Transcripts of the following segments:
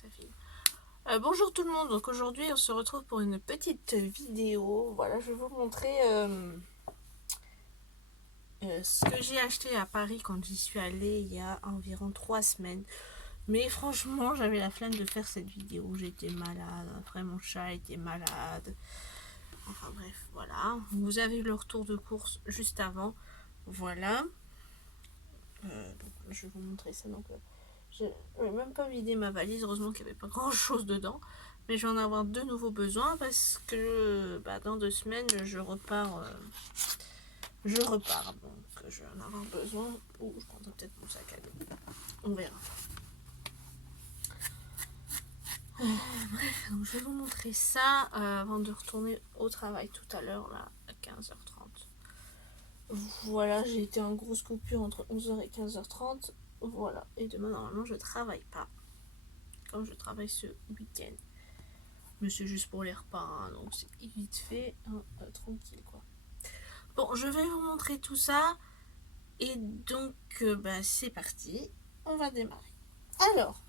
Ça filme. Bonjour tout le monde, donc aujourd'hui on se retrouve pour une petite vidéo. Voilà, je vais vous montrer ce que j'ai acheté à Paris quand j'y suis allée il y a environ 3 semaines. Mais franchement, j'avais la flemme de faire cette vidéo. J'étais malade, après mon chat était malade. Enfin bref, voilà. Vous avez le retour de course juste avant. Voilà. Donc, je vais vous montrer ça. Donc, je n'ai même pas vidé ma valise. Heureusement qu'il n'y avait pas grand chose dedans. Mais je vais en avoir de nouveaux besoins parce que dans 2 semaines, je repars. Donc, je vais en avoir besoin. Ou je prendrai peut-être mon sac à dos. On verra. Bref, donc je vais vous montrer ça avant de retourner au travail tout à l'heure, là, à 15h30. Voilà, j'ai été en grosse coupure entre 11h et 15h30. Voilà, et demain, normalement, je travaille pas. Comme je travaille ce week-end. Mais c'est juste pour les repas, hein, donc c'est vite fait, hein, tranquille, quoi. Bon, je vais vous montrer tout ça. Et donc, c'est parti. On va démarrer. Alors,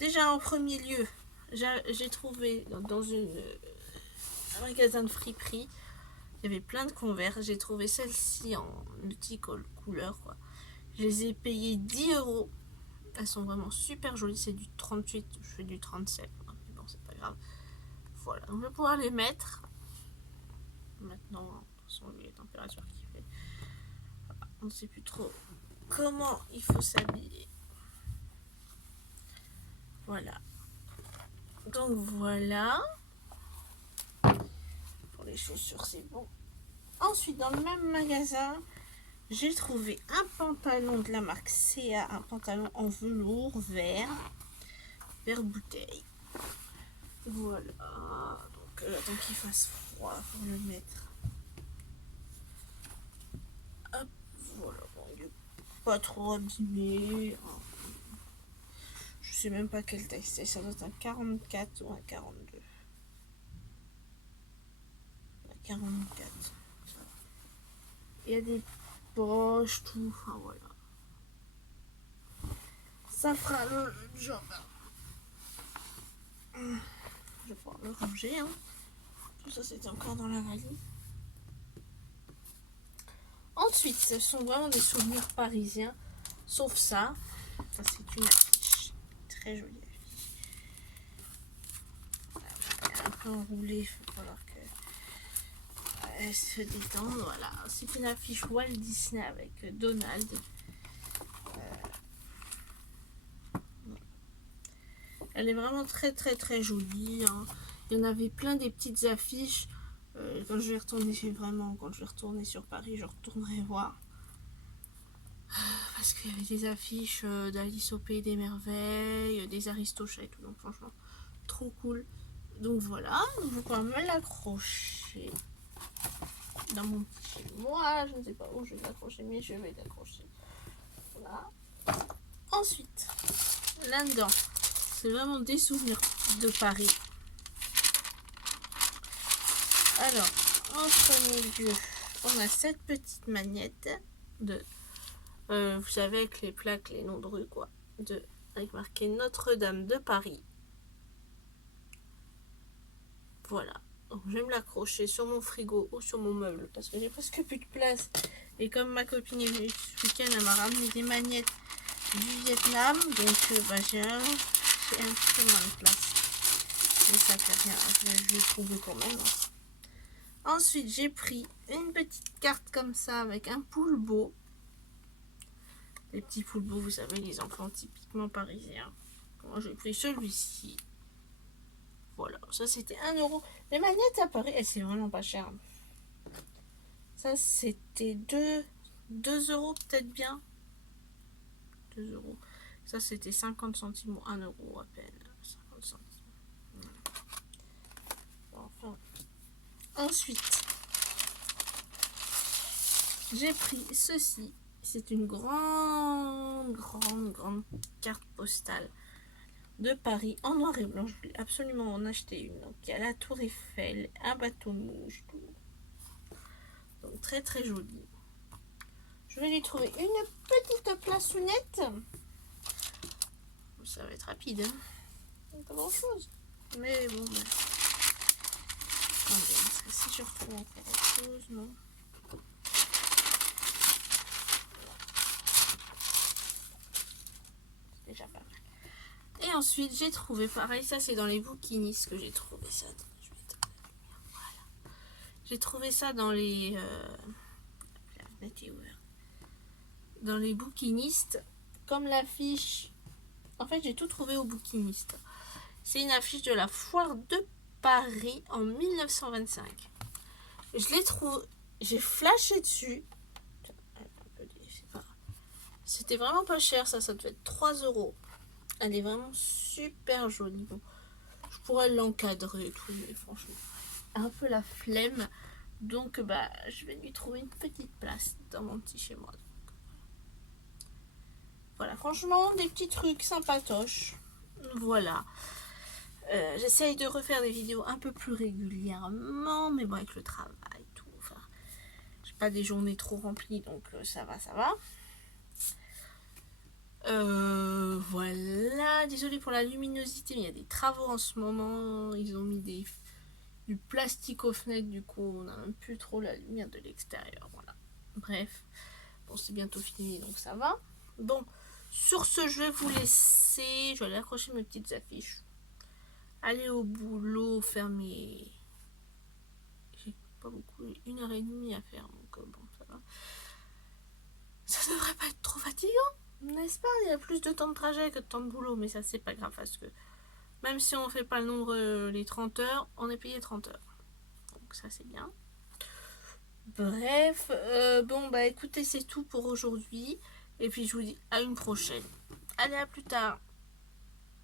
déjà en premier lieu, j'ai trouvé dans un magasin de friperie, il y avait plein de Converse. J'ai trouvé celle-ci en multicouleur, quoi. Je les ai payées 10 €. Elles sont vraiment super jolies. C'est du 38, je fais du 37. Mais bon, c'est pas grave. Voilà, donc je vais pouvoir les mettre. Maintenant, ce sont les températures qu'il fait. On ne sait plus trop comment il faut s'habiller. Voilà. Donc voilà. Pour les chaussures, c'est bon. Ensuite, dans le même magasin, j'ai trouvé un pantalon de la marque CA, un pantalon en velours vert bouteille. Voilà. Donc, tant qu'il fasse froid pour le mettre. Hop, voilà. Bon, il est pas trop abîmé. Je sais même pas quelle taille c'est. Ça doit être un 44 ou un 42. Un 44. Il y a des poches, tout. Enfin voilà. Ça fera le job. Je vais pouvoir le ranger. Hein. Tout ça, c'était encore dans la valise. Ensuite, ce sont vraiment des souvenirs parisiens. Sauf ça. Ça, c'est une affiche. Très jolie affiche. Elle est un peu enroulée. Il va falloir qu'elle se détende. Voilà. C'est une affiche Walt Disney avec Donald. Elle est vraiment très très très jolie. Hein. Il y en avait plein des petites affiches. Quand je vais retourner sur Paris, je retournerai voir. Parce qu'il y avait des affiches d'Alice au Pays des Merveilles, des Aristochats et tout. Donc franchement, trop cool. Donc voilà, je vais pouvoir me l'accrocher dans mon petit chez moi. Je ne sais pas où je vais l'accrocher, mais je vais l'accrocher. Voilà. Ensuite, là-dedans, c'est vraiment des souvenirs de Paris. Alors, en premier lieu, on a cette petite magnette de, vous savez, avec les plaques, les noms de rue, quoi, avec marqué Notre-Dame de Paris. Voilà. Donc, je vais me l'accrocher sur mon frigo ou sur mon meuble parce que j'ai presque plus de place. Et comme ma copine est venue ce week-end, elle m'a ramené des magnettes du Vietnam. Donc, j'ai un petit peu moins de place. Mais ça fait rien. Je vais trouver quand même. Ensuite, j'ai pris une petite carte comme ça avec un poulbeau. Les petits poulbeaux, vous savez, les enfants typiquement parisiens. Moi, j'ai pris celui-ci. Voilà, ça c'était 1 €. Les magnettes à Paris, c'est vraiment pas cher. Ça c'était 2 € peut-être bien. 2 €. Ça c'était 50 centimes ou 1 € à peine. 50 centimes. Enfin. Ensuite, j'ai pris ceci. C'est une grande carte postale de Paris en noir et blanc. Je voulais absolument en acheter une. Donc il y a la Tour Eiffel, un bateau de mouche, tout. Donc très très joli. Je vais lui trouver une petite place nette. ça va être rapide. Hein. Pas grand chose. Mais bon, ben. Attendez, si je retrouve encore autre chose, non. C'est déjà pas mal. Et ensuite, j'ai trouvé, pareil, ça c'est dans les bouquinistes que j'ai trouvé ça. Voilà. J'ai trouvé ça dans les... dans les bouquinistes, comme l'affiche. En fait, j'ai tout trouvé au bouquiniste. C'est une affiche de la foire de Paris en 1925. Je l'ai trouvé, j'ai flashé dessus. C'était vraiment pas cher, ça devait être 3 euros. Elle est vraiment super jolie. Bon, je pourrais l'encadrer et tout, mais franchement, un peu la flemme. Donc, bah, je vais lui trouver une petite place dans mon petit chez moi. Voilà, franchement, des petits trucs sympatoches. Voilà. J'essaye de refaire des vidéos un peu plus régulièrement, mais bon, avec le travail et tout. Enfin, j'ai pas des journées trop remplies, donc ça va, ça va. Voilà, désolée pour la luminosité, mais il y a des travaux en ce moment. Ils ont mis du plastique aux fenêtres, du coup, on n'a même plus trop la lumière de l'extérieur. Voilà. Bref, bon, c'est bientôt fini, donc ça va. Bon, sur ce, je vais vous laisser. Je vais aller accrocher mes petites affiches. Aller au boulot, faire mes... J'ai pas beaucoup, 1h30 à faire, donc bon, ça va. Ça devrait pas être trop fatigant, n'est-ce pas? Il y a plus de temps de trajet que de temps de boulot, mais ça c'est pas grave parce que même si on fait pas le nombre, les 30 heures, on est payé 30 heures. Donc ça c'est bien. Bref, bon bah écoutez, c'est tout pour aujourd'hui. Et puis je vous dis à une prochaine. Allez, à plus tard.